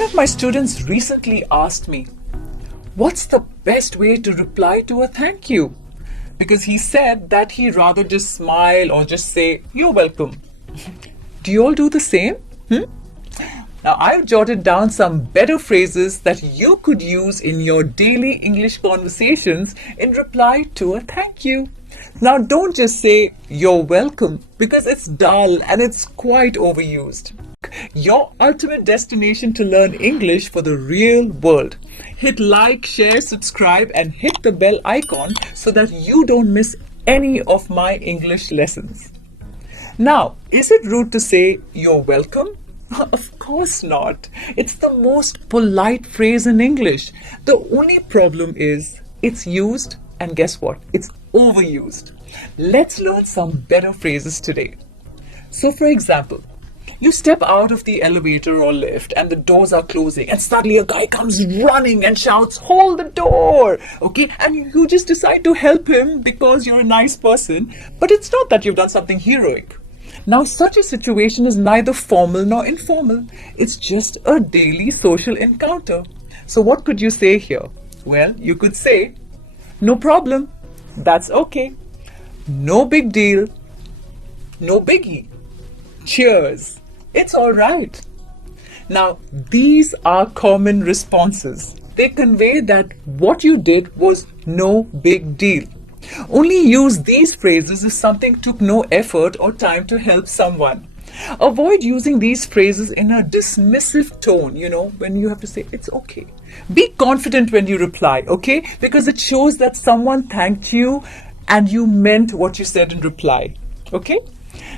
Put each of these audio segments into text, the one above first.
One of my students recently asked me, what's the best way to reply to a thank you? Because he said that he'd rather just smile or just say, you're welcome. Do you all do the same? Now, I've jotted down some better phrases that you could use in your daily English conversations in reply to a thank you. Now, don't just say, you're welcome, because it's dull and it's quite overused. Your ultimate destination to learn English for the real world. Hit like, share, subscribe, and hit the bell icon so that you don't miss any of my English lessons. Now, is it rude to say, you're welcome? Of course not. It's the most polite phrase in English. The only problem is it's used, and guess what? It's overused. Let's learn some better phrases today. So, for example, you step out of the elevator or lift and the doors are closing and suddenly a guy comes running and shouts, hold the door, okay? And you just decide to help him because you're a nice person, but it's not that you've done something heroic. Now, such a situation is neither formal nor informal. It's just a daily social encounter. So what could you say here? Well, you could say, no problem, that's okay. No big deal. No biggie. Cheers. It's all right. Now, these are common responses. They convey that what you did was no big deal. Only use these phrases if something took no effort or time to help someone. Avoid using these phrases in a dismissive tone, when you have to say, it's okay. Be confident when you reply, okay? Because it shows that someone thanked you and you meant what you said in reply, okay?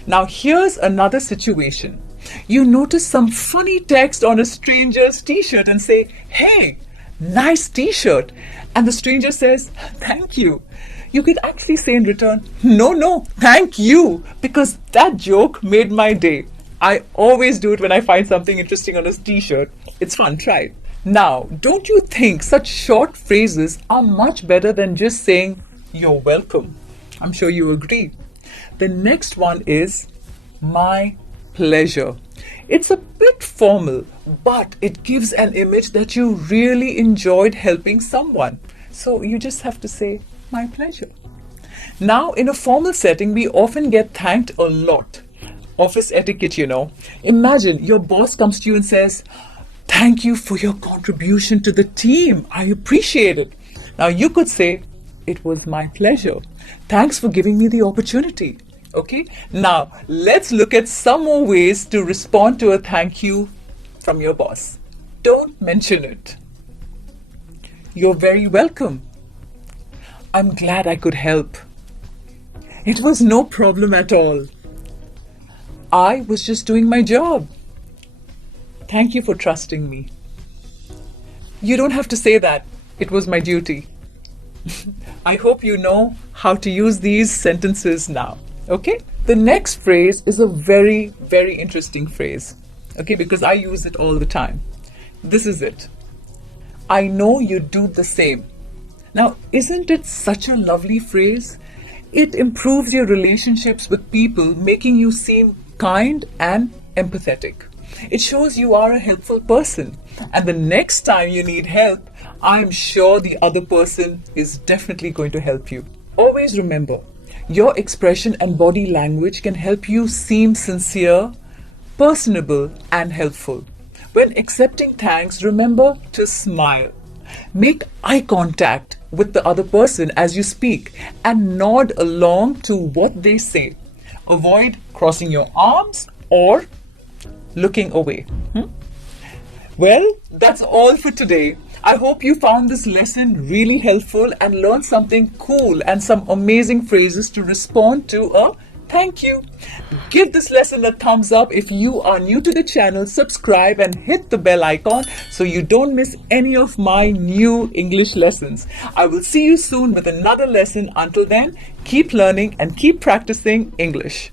Now, here's another situation. You notice some funny text on a stranger's t-shirt and say, hey, nice t-shirt. And the stranger says, thank you. You could actually say in return, no, thank you, because that joke made my day. I always do it when I find something interesting on a t-shirt. It's fun, try it. Now, don't you think such short phrases are much better than just saying, you're welcome? I'm sure you agree. The next one is, my pleasure. It's a bit formal, but it gives an image that you really enjoyed helping someone. So you just have to say, my pleasure. Now, in a formal setting, we often get thanked a lot. Office etiquette, Imagine your boss comes to you and says, thank you for your contribution to the team. I appreciate it. Now, you could say, it was my pleasure. Thanks for giving me the opportunity. Okay? Now, let's look at some more ways to respond to a thank you from your boss. Don't mention it. You're very welcome. I'm glad I could help. It was no problem at all. I was just doing my job. Thank you for trusting me. You don't have to say that. It was my duty. I hope you know how to use these sentences now. Okay? The next phrase is a very, very interesting phrase. Okay? Because I use it all the time. This is it. I know you do the same. Now, isn't it such a lovely phrase? It improves your relationships with people, making you seem kind and empathetic. It shows you are a helpful person. And the next time you need help, I'm sure the other person is definitely going to help you. Always remember, your expression and body language can help you seem sincere, personable, and helpful. When accepting thanks, remember to smile. Make eye contact with the other person as you speak and nod along to what they say. Avoid crossing your arms or looking away. Well, that's all for today. I hope you found this lesson really helpful and learned something cool and some amazing phrases to respond to a thank you. Give this lesson a thumbs up if you are new to the channel. Subscribe and hit the bell icon so you don't miss any of my new English lessons. I will see you soon with another lesson. Until then, keep learning and keep practicing English.